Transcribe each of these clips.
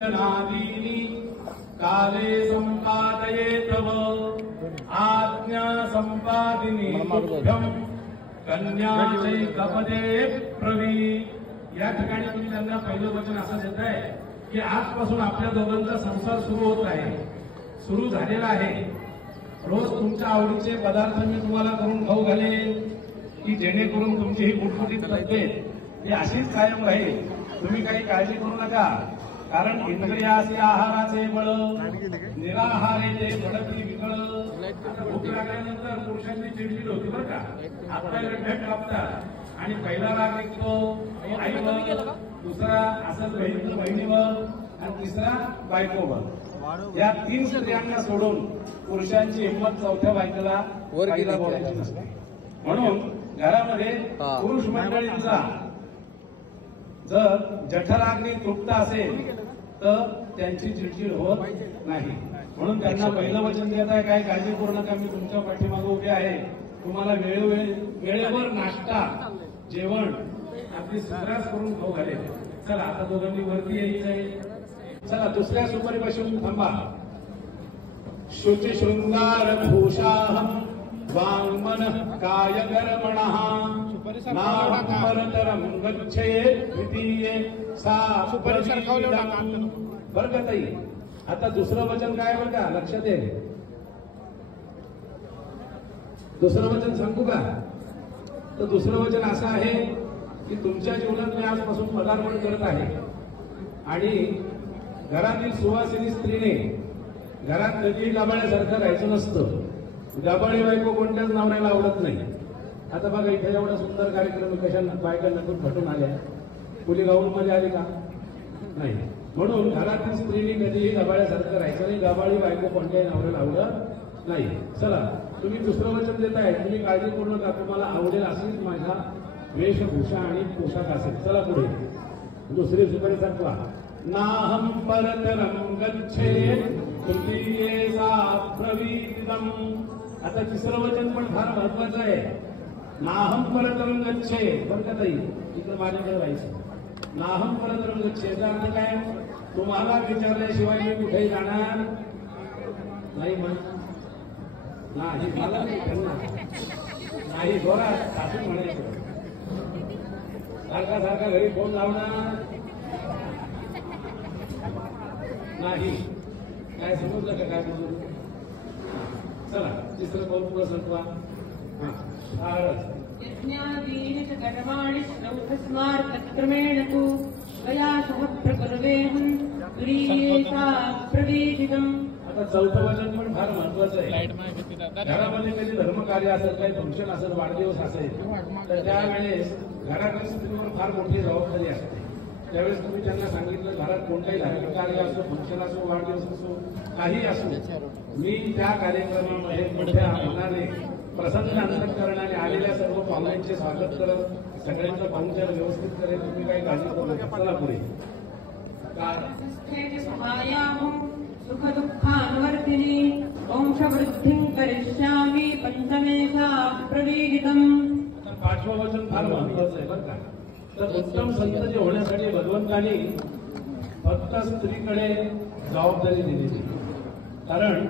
नादीनि काले संपादये तव आज्ञा संपादिनी तुभ्यं कन्याचैकपदे प्रवी। या ठिकाणी तुम्ही त्यांना पहिलं वचन असं देताय की आजपासून आपल्या दोघांचा संसार सुरू होत आहे, सुरू झालेला आहे। रोज तुमच्या आवडीचे पदार्थ मी तुम्हाला करून खाऊ घालेन की जेणेकरून तुमची ही गुटगुटीत तब्येत ही अशीच कायम राहील। तुम्ही काही काळजी करू नका, कारण इंद्रियासी आहाराचे बळ निराहारेचे पडती विकळ। भूक लागल्यानंतर पुरुषांची चिडचिड होती बरं का, आपल्याला भेट कापतात आणि पहिला राग निघतो आईवर, दुसरा असंच बहिणीवर आणि तिसरा बायकोवर। या तीन स्त्रियांना सोडून पुरुषांची हिंमत चौथ्या बायकोला पहिला बोलायची नसते। म्हणून घरामध्ये पुरुष मंडळींचा जर जठराग्नी तृप्त असेल तर त्यांची चिडचिड होत नाही। म्हणून त्यांना पहिलं वचन देत आहे, काय काळजी करू नका, मी तुमच्या पाठीमागे उभे आहे। तुम्हाला वेळेवर नाश्ता जेवण आपली सुग्रास करून खाऊ घालेल। चला आता दोघांनी वरती यायचंय। चला दुसऱ्या सुपरीपासून थांबा। शुचि शृंगार भूषाहं वाङ्मन काय कर्मणः नामरतरं गच्छेत् द्वितीये सा सुपरिसरखावलं। बरं का ताई, आता दुसरं वचन काय बरं का, लक्षात दे। दुसरं वचन सांगू का? तर दुसरं वचन असं आहे की तुमच्या जीवनात मी आजपासून पदार्पण करत आहे आणि घरातील सुवासिनी स्त्रीने घरात कधीही गाबाळ्यासारखं राहायचं नसतं। गाबाळी बायको कोणत्याच नवऱ्याला आवडत नाही। आता बघा इथे एवढा सुंदर कार्यक्रम कशा बायका नटून फटून आल्या, मुली गाऊन मध्ये आली का? नाही। म्हणून घरातील स्त्रीने कधीही गाबाळ्यासारखं राहायचं नाही। गाबाळी बायको कोणत्याही नवऱ्याला आवडत नाही। चला तुम्ही दुसरं वचन देताय, तुम्ही काळजी करू नका, तुम्हाला आवडेल अशीच माझा वेशभूषा आणि पोशाख असेल। चला पुढे दुसरी सुपारी सांगवा। नाहं परतरं गच्छेत् तृतीये सा प्रवीतम्। आता तिसरं वचन पण फार महत्वाचं आहे। नाहं परतरं गच्छेत्, बरं का ताई, इकडे माझ्याकडे व्हायचं। नाहं परतरं गच्छेत् अर्थ काय? तुम्हाला विचारल्याशिवाय मी कुठेही जाणार नाही। नाही मला नाही बोला, सासू म्हणायचं सारखा सारखा घरी फोन लावणार नाही। काय समजलं का काय बोलू? चला तिसरं पाऊल पुढं संपवा। क्रमेण तू गया सह प्रकर्वेहं प्रवेदितम्। आता चौथं वचन पण फार महत्वाचं आहे। घरामध्ये कधी धर्मकार्य असेल, काही फंक्शन असेल, वाढदिवस असेल, तर त्यावेळेस घरातील स्त्रीवर फार मोठी जबाबदारी असते। त्यावेळेस तुम्ही त्यांना सांगितलं घरात कोणताही धार्मिक कार्य असो, फंक्शन असो, वाढदिवस असो, काही असो, मी त्या कार्यक्रमामध्ये मोठ्या मनाने प्रसन्न अंतःकरणाने आलेल्या सर्व पाहुण्यांचे स्वागत करत सगळ्यांचं पाहुणचार व्यवस्थित करेल। तुम्ही काही काळजी करू नका। चला पुढे। सुख दुःखानुवर्तिनी वंशवृद्धिं करिष्यामि पंचमे सा प्रवेदितम्। पाचवं वचन फार महत्वाचं आहे बरं का। तर उत्तम संत जे होण्यासाठी भगवंतांनी फक्त स्त्रीकडे जबाबदारी दिलेली, कारण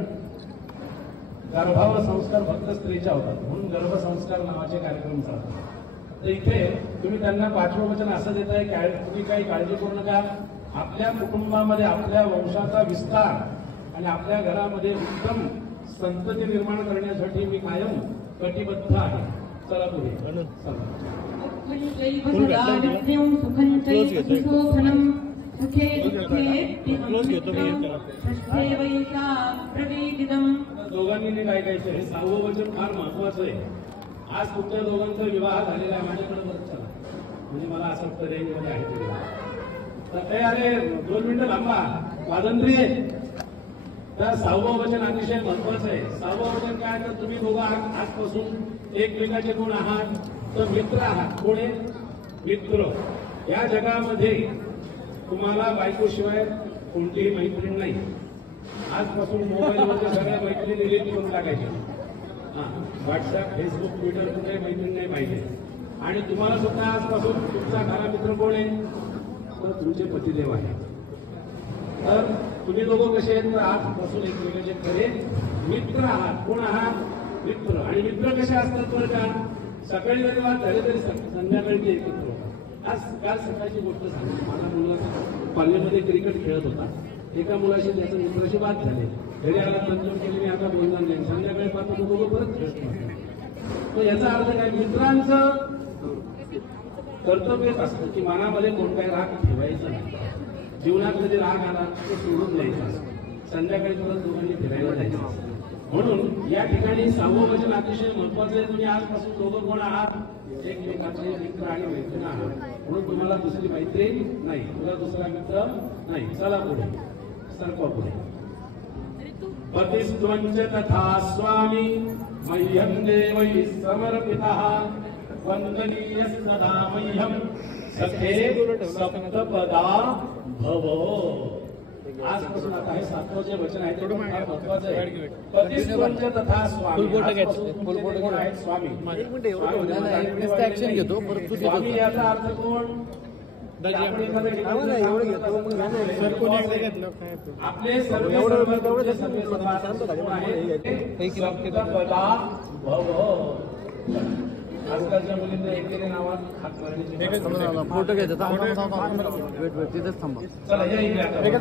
गर्भावर संस्कार फक्त स्त्रीच्या होतात, म्हणून गर्भसंस्कार नावाचे कार्यक्रम चालतात। तर इथे तुम्ही त्यांना पाचवं वचन असं देताय, तुम्ही काही काळजी करू नका, आपल्या कुटुंबामध्ये आपल्या वंशाचा विस्तार आणि आपल्या घरामध्ये उत्तम संतती निर्माण करण्यासाठी मी कायम कटिबद्ध आहे। चला पुढे। दोघांनी काय कायचं हे सहावं वचन फार महत्वाचं आहे। आज तुमच्या दोघांचा विवाह झालेला आहे, माझ्याकडे बरं चला, म्हणजे मला असं वाटतं रेंजमध्ये आहे ते। अरे 2 मिनिटं थांबा, स्वातंत्र्य। तर सहावं वचन अतिशय महत्वाचं आहे। सहावं वचन काय? तर तुम्ही दोघं आजपासून एकमेकाचे कोण आहात? तर मित्र आहात। कोण आहे? मित्र। या जगामध्ये तुम्हाला बायकोशिवाय कोणतीही मैत्रीण नाही। आजपासून मोबाईलवरच्या सगळ्या मैत्रिणी डिलीट करून टाकायच्या। व्हॉट्सअप, फेसबुक, ट्विटर कुठे मैत्रीण नाही पाहिजे। आणि तुम्हाला सुद्धा आजपासून तुमचा खरा मित्र कोण आहे? तर तुमचे पतिदेव आहे। तर तुम्ही दोघं कसे आहेत तर आजपासून एकमेकांचे खरे मित्र आहात. कोण आहात? मित्र. आणि मित्र कसे असतात बरं का? सकाळी जरी वाद झाले तरी संध्याकाळी ते एकत्र होतात. आज काल सकाळची गोष्ट सांगतो. माझा मुलगा पाल्यामध्ये क्रिकेट खेळत होता. एका मुलाशी त्याचा मित्राशी वाद झाले. घरी आला तंतोड केली, मी आता बोलणार नाही. संध्याकाळी पाहतो तो दोघं परत खेळत नसतात. तर याचा अर्थ काय? मित्रांचं कर्तव्यच असतं की मनामध्ये कोणताही राग ठेवायचा नाही. जीवनात कधी राग आला तो सोडून द्यायचा. संध्याकाळी परत दोघांनी फिरायला जायचं. म्हणून या ठिकाणी 6वं वचन अतिशय महत्वाचं आहे. तुम्ही आजपासून दोघं कोण आहात? एकमेकांचे मित्र आणि मैत्रीण आहात. म्हणून तुम्हाला दुसरी मैत्रीण नाही, तुला दुसरा मित्र नाही. चला पुढे, सरका पुढे. पतिस्त्वंच तथा स्वामी मह्यं देवैः समर्पितः वंदनीय सदा मह्यं सखे सप्तपदा भव. आजपासून आता हे 7वं जे वचन आहे ते फार महत्वाचं आहे. पतिस्त्वंच तथा स्वामी. स्वामी स्वामी याचा अर्थ कोण? आपले सर्व आजकालच्या मुलींना एकेरी नावात हात मारण्याची फोटो घ्यायचा. तिथेच थांबा. चला या इकडे.